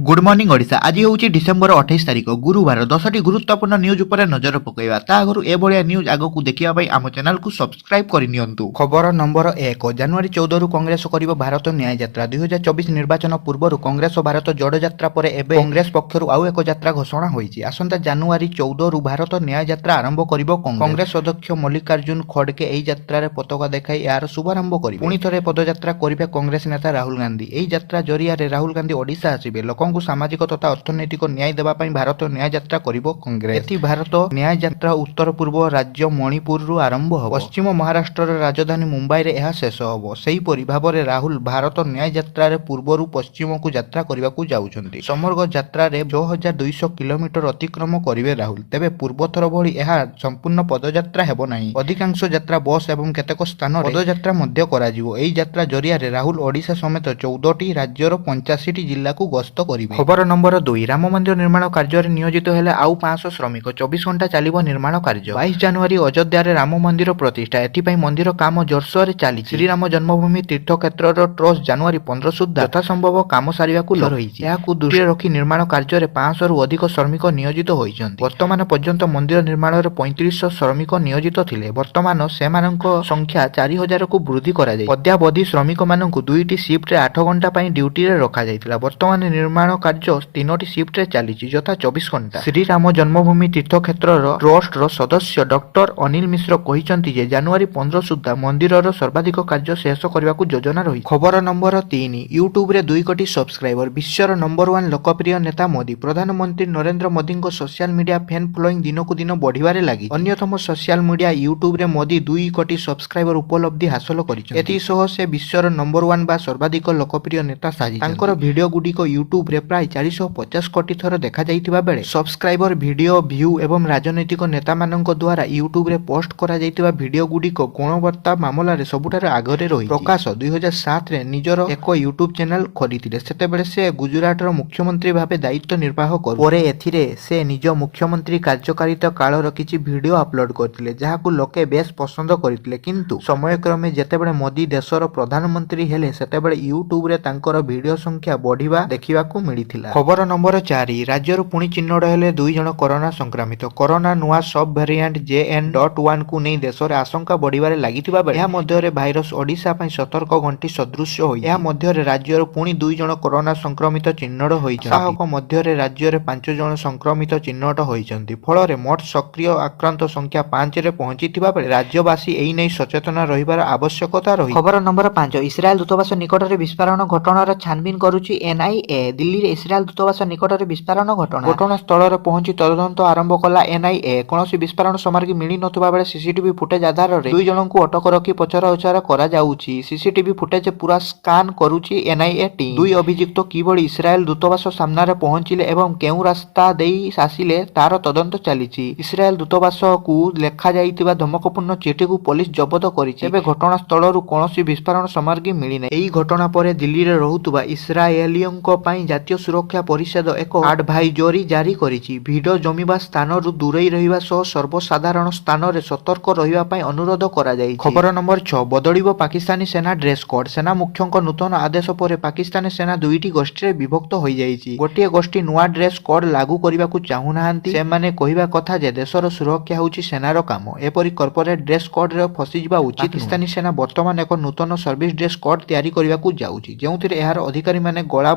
Good morning Odisha आज हूँ December 28 तारिख गुरुवार 10टी गुरुत्वपूर्ण न्यूज उपर नजर पकईवा ता आगु एभलिया न्यूज आगक देखा आम चैनल को सब्सक्राइब करनियंतु। खबर नंबर 1 जनवरी 14 कांग्रेस करिबो भारत न्याय यात्रा 2024 निर्वाचन पूर्व कांग्रेस भारत जोड़ यात्रा पर एबे कांग्रेस पक्षरु आउ एक यात्रा घोषणा होईछि। आसंता जनवरी 14 रु भारत न्याय यात्रा आरंभ करिबो कांग्रेस अध्यक्ष मल्लिकार्जुन खड़गे एही यात्रा रे पताका देखाई यार शुभारंभ करिबे। पुणी थरे पदयात्रा करिबे कांग्रेस नेता राहुल गांधी। एही यात्रा जरिया रे राहुल गांधी ओडिशा आसिबे लोकंकु सामाजिक तथा अर्थनैतिक न्याय देबा पई भारत न्याय यात्रा करिबो कांग्रेस। एथि भारत न्याय यात्रा उत्तर पूर्व राज्य मणिपुर रु आरंभ हो पश्चिम महाराष्ट्र राजधानी मुंबई रे यह शेष हो। सेही परि भाबरे राहुल भारत न्याय यात्रा रे पूर्वरु पश्चिम को यात्रा करबा को जाउछन्ति। समग्र यात्रा रे 6200 किलोमीटर अतिक्रम करिवे राहुल। तेबे पूर्वथर भଳି ଏହା संपूर्ण पदयात्रा हेबो नाही। अधिकांश यात्रा बस एवं केतेक स्थान पदयात्रा मध्य कराजिवो। एही यात्रा जरिया रे राहुल ओडिशा समेत 14टी राज्यर 85टी जिल्ला को गस्त करिवे। खबर नंबर 2 राम मंदिर निर्माण कार्य नियोजित हेले आउ 500 श्रमिक 24 घंटा चलिबो निर्माण कार्य। 22 जनवरी अयोध्या रे राम मंदिर प्रतिष्ठा एथिपई मंदिर काम जोरसोर चाली। श्रीराम जन्मभूमि तीर्थ क्षेत्र ट्रस्ट जनवरी 15 सुद्धा यथासंभव काम सारिबा को रहिछि। याकु दृष्टि रखी निर्माण कार्य रे 500 रु अधिक श्रमिक नियोजित होइछन्ति। वर्तमान पर्यंत मंदिर निर्माण रे 3500 श्रमिक नियोजित थिले। वर्तमान सेमानक संख्या 4000 को वृद्धि करा जाय। अद्यावधि श्रमिक माननकु दुईटी शिफ्ट रे 8 घंटा पई ड्यूटी रे रखा जायतिला। वर्तमान निर्माण कार्य 3टी शिफ्ट रे चलीछि यथा 24 घंटा। श्रीराम जन्मभूमि तीर्थ क्षेत्र ट्रस्ट रो सदस्य डॉक्टर अनिल मिश्र कहिसंति जे जनवरी 15 सुद्धा मंदिर रो सर्वाधिक कार्य शेष करबा को योजना रही। खबर नंबर 3 यूट्यूब रे 2 कोटी सब्सक्राइबर विश्वर नंबर 1 लोकप्रिय नेता मोदी। प्रधानमंत्री नरेंद्र मोदी को सोशल मीडिया फैन फॉलोइंग दिन को दिन बढ़िबारे लागि। अन्यतम सोशल मीडिया यूट्यूब रे मोदी 2 कोटी सब्सक्राइबर उपलब्धि हासिल करिसंति। एति सह से विश्वर नंबर 1 बा सर्वाधिक लोकप्रिय नेता साजी। तांकर वीडियो गुडी को यूट्यूब रे प्राय 450 कोटी थर देखा जाइतिबा बेले सब्सक्राइबर वीडियो व्यू एवं राजनैतिक नेता मानक द्वारा यूट्यूब रे पोस्ट करा जाइतिबा वीडियो गुडी को गुणवत्ता मामला रे सबुठारे आगरे रही। प्रकाश 2007 रे निजर एक यूट्यूब चैनल खोलिथिले। सेतेबेले से गुजरात रो मुख्यमंत्री भाबे दायित्व निर्वाह कर परे एथिरे से निज मुख्यमंत्री कार्यकारिता कालर किछि वीडियो अपलोड करथिले जाहाकु लोके बेस पसंद करथिले। किंतु समयक्रमे जेतेबेले मोदी देशर प्रधानमंत्री हेले सेतेबेले यूट्यूब रे तांकर वीडियो संख्या बढ़िबा देखिबाकू मिलिथिला। खबर नंबर 4 राज्यर पुणी चिन्हट हेले 2 जण कोरोना संक्रमित। कोरोना नुआ सब वेरिएंट JN.1 को नहीं देश में आशंका बढ़िबारे लागिथिबा बेले या मध्य रे भाइरस ओडिशा पई सतर्क घंटी सदृश्य होई। या मध्य रे राज्यर पुणी 2 जण कोरोना संक्रमित चिन्हट होइछन्ति। साहक मध्य रे राज्य रे 5 जण संक्रमित चिन्हट होइछन्ति। फल रे मोट सक्रिय आक्रांत संख्या 5 रे पहुंचीथिबा बेले राज्यवासी एई नै सचेतन रहिबार आवश्यकता रही। खबर नंबर 5 इस्राएल दूतावास निकट रे विस्फोरण घटनार छानबीन करूची NIA। दिल्ली रे इस्राएल दूतावास निकट रे विस्फोरण घटनास्थल रे पहुंची तदंत आरंभ कला NIA। कौनसी विस्फोरण सामग्री मिली नथुबा बेले सीसीटीवी फुटेज आधार रे 2 जणक अटक रखी पचरा उचार करा जाउची। सीसीटीवी फुटेज पूरा स्कान करूची NIA टीम। 2 अभियुक्त किभଳି इस्राएल दूतावास सामना रे पहुंचिले एवं केउ रास्ता देई आसिले तार तदंत चलीची। इस्राएल दूतावास को लेखा जाइतिबा धमकपूर्ण चिठी को पुलिस जब्त करिछि। एबे घटनास्थल रु कौनसी विस्फोरण सामग्री मिली नै। एही घटना परे दिल्ली रे रहुतुबा इस्राएलियनक पई जातीय सुरक्षा परिषद एक एडवाइजरी जारी करिछि। भिड जमिबा स्थान रु दूरेई रहिबा सह सर्वसाधारण स्थान रे सतर्क रहिबा पई अनुरोध करा जाइछि। खबर नंबर 6 बदलिबो पाकिस्तानी सेना ड्रेस कोड। सेना मुख्यक नूतन आदेश परे पाकिस्तानी सेना 2टी गोष्ठी रे विभक्त होई जाइछि। गोटिए गोष्ठी नुआ ड्रेस कोड लागू करिबाकू चाहू नाहंती। से माने कहिबा कथा जे देशर सुरक्षा होउछि सेनार काम। एपरि कॉर्पोरेट ड्रेस कोड रे फसिजिबा उचित। पाकिस्तानी सेना वर्तमान एक नूतन सर्विस ड्रेस कोड तयारी करिबाकू जाउछि जेउथिरे एहार अधिकारी माने गळा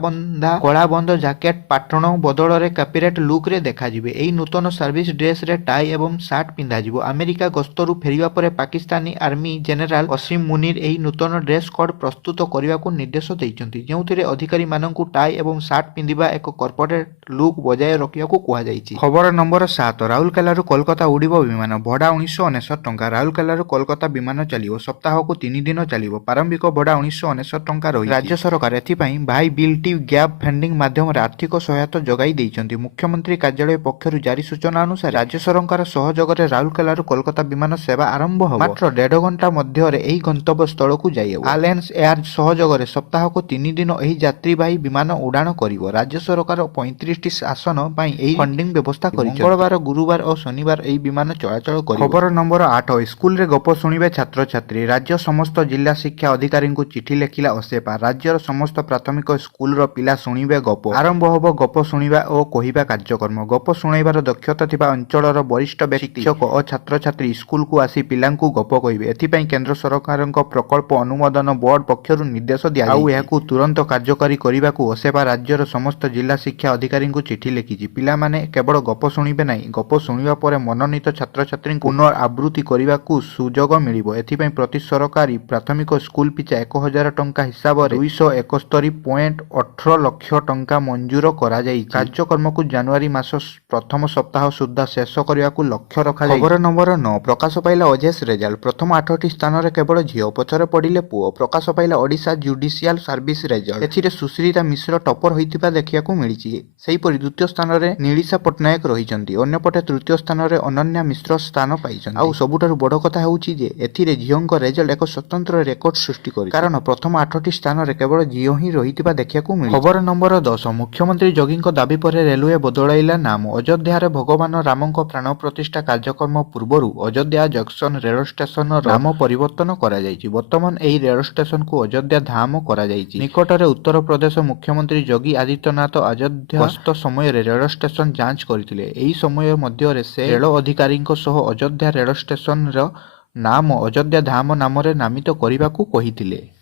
बंद जैकेट पाटण बदल रे कॉर्पोरेट लुक रे देखा जिवे। एही नूतन सर्विस ड्रेस रे टाई एवं शार्ट पिंधा जिवो। अमेरिका गस्तरु फेरिबा परे पाकिस्तानी आर्मी जनरल वसीम मुनीर एही नूतन ड्रेस कोड प्रस्तुत करिबाकू निर्देश दैछन्ति जेउथिरे अधिकारी माननकू टाई एवं शार्ट पिंधिबा एक कॉर्पोरेट लुक बजाय रखियाकू कुहा जाइछि। खबर नंबर 7 राउरकेला रु कोलकाता उड़िबो विमान। भड़ा 1999 टंका। राउरकेला रु कोलकाता विमान चलिबो। सप्ताह को 3 दिन चलिबो। प्रारंभिक भड़ा 1999 टंका रही। राज्य सरकार एथिपई भाई बिल्टी गैप फंडिंग माध्यम रे आर्थिक सहायता जगाई दैछन्ति। मुख्यमंत्री कार्यालय पक्षरु जारी सूचना अनुसार राज्य सरकार सहयोग रे राउरकेला रु कोलकाता विमान सेवा आरंभ हो। मात्र 1.5 घंटा मध्य रे एही गंतव्य स्थल को जाइयो। आलायंस एयर सहयोग रे सप्ताह को 3 दिन एही यात्रीवाही विमान उड़ान करिवो। राज्य सरकार 35टी आसन पई एही फंडिंग व्यवस्था करिछ। मंगलवार गुरुवार और शनिवार एही विमान चलाचल करिवो। खबर नंबर 8 स्कूल रे गप सुनिबे छात्र छात्री। राज्य समस्त जिला शिक्षा अधिकारी को चिठी लेखिला ओसेपा। राज्यर समस्त प्राथमिक स्कूल रो पिला सुनिबे କହିବେ ଗପ। ଆରମ୍ଭ ହେବ ଗପ ଶୁଣିବା ଓ କହିବା କାର୍ଯ୍ୟକ୍ରମ। ଗପ ଶୁଣାଇବାର ଦକ୍ଷତା ଥିବା ଅଞ୍ଚଳର ବରିଷ୍ଠ ବ୍ୟକ୍ତି, ଶିକ୍ଷକ ଓ ଛାତ୍ରଛାତ୍ରୀ ସ୍କୁଲକୁ ଆସି ପିଲାଙ୍କୁ ଗପ କହିବେ। ଏଥିପାଇଁ କେନ୍ଦ୍ର ସରକାରଙ୍କ ପ୍ରକଳ୍ପ ଅନୁମୋଦନ ବୋର୍ଡ ପକ୍ଷରୁ ନିର୍ଦ୍ଦେଶ ଦିଆଯାଇଛି। ଆଉ ଏହାକୁ ତୁରନ୍ତ କାର୍ଯ୍ୟକାରୀ କରିବାକୁ ଓସେବା ରାଜ୍ୟର ସମସ୍ତ ଜିଲ୍ଲା ଶିକ୍ଷା ଅଧିକାରୀଙ୍କୁ ଚିଠି ଲେଖିଛି। ପିଲାମାନେ କେବଳ ଗପ ଶୁଣିବେ ନାହିଁ, ଗପ ଶୁଣିବା ପରେ ମନୋନୀତ ଛାତ୍ରଛାତ୍ରୀଙ୍କୁ ପୁନରାବୃତ୍ତି କରିବାକୁ ସୁଯୋଗ ମିଳିବ। ଏଥିପାଇଁ ପ୍ରତି ସରକାରୀ ପ୍ରାଥମିକ ସ୍କୁଲ ପିଛା 1,000 ଟଙ୍କା ହିସାବରେ 271.18 ଲକ୍ଷ ଟଙ୍କା ମଞ୍ଜୁର କରାଯାଇଛି। କାର୍ଯ୍ୟକ୍ରମକୁ ଜାନୁଆରୀ ମାସ ପ୍ରଥମ ସପ୍ତାହ ସୁଦ୍ଧା ଶେଷ କରିବାକୁ ଲକ୍ଷ୍ୟ ରଖାଯାଇଛି। ଖବର ନମ୍ବର 9, ପ୍ରକାଶ ପାଇଲା ଓଜେଏସ୍ ରେଜଲ୍ଟ। ପ୍ରଥମ 8ଟି ସ୍ଥାନରେ କେବଳ ଝିଅ, ପଛରେ ପଡ଼ିଲେ ପୁଅ। ପ୍ରକାଶ ପାଇଲା ଓଡ଼ିଶା ଜୁଡିସିଆଲ ସର୍ଭିସ ରେଜଲ୍ଟ। ଏଥିରେ ସୁଶ୍ରୀତା ମିଶ୍ର ଟପର ହୋଇଥିବା ଦେଖିବାକୁ ମିଳିଛି। ସେହିପରି ଦ୍ୱିତୀୟ ସ୍ଥାନରେ ନୀଳିଶା ପଟ୍ଟନାୟକ ରହିଛନ୍ତି। ଅନ୍ୟପଟେ ତୃତୀୟ ସ୍ଥାନରେ ଅନନ୍ୟା ମିଶ୍ର ସ୍ଥାନ ପାଇଛନ୍ତି। ଆଉ ସବୁଠାରୁ ବଡ଼ କଥା ହେଉଛି ଯେ ଏଥିରେ ଝିଅଙ୍କ ରେଜଲ୍ଟ ଏକ ସ୍ୱତନ୍ତ୍ର ରେକର୍ଡ ସୃଷ୍ଟି କରିଛି, କାରଣ ପ୍ରଥମ 8ଟି ସ୍ଥାନରେ କେବଳ ଝିଅ ହିଁ ରହିଥିବା ଦେଖିବାକୁ ମିଳିଛି। ଖବର ନମ୍ବର 10, ମୁଖ୍ୟମନ୍ତ୍ରୀ ଯୋଗୀଙ୍କ ଦାବି ପରେ ରେଲୱେ ବଦଳାଇଲା ନାମ। ଅଯୋଧ୍ୟାରେ ଭଗବାନ ରାମଙ୍କ ପ୍ରାଣ ପ୍ରତିଷ୍ଠା କାର୍ଯ୍ୟକ୍ରମ ପୂର୍ବରୁ ଅଯୋଧ୍ୟା ଜଙ୍କସନ ରେଳ ଷ୍ଟେସନର ନାମ ପରିବର୍ତ୍ତନ କରାଯାଇଛି। ବର୍ତ୍ତମାନ ଏହି ରେଳ ଷ୍ଟେସନକୁ ଅଯୋଧ୍ୟା ଧାମ କରାଯାଇଛି। ନିକଟରେ ଉତ୍ତରପ୍ରଦେଶ ମୁଖ୍ୟମନ୍ତ୍ରୀ ଯୋଗୀ ଆଦିତ୍ୟନାଥ ଅଯୋଧ୍ୟା ଗସ୍ତ ସମୟରେ ରେଳ ଷ୍ଟେସନ ଯାଞ୍ଚ କରିଥିଲେ। ଏହି ସମୟ ମଧ୍ୟରେ ସେ ରେଳ ଅଧିକାରୀଙ୍କ ସହ ଅଯୋଧ୍ୟା ରେଳ ଷ୍ଟେସନର ନାମ ଅଯୋଧ୍ୟା ଧାମ ନାମରେ ନାମିତ କରିବାକୁ କହିଥିଲେ।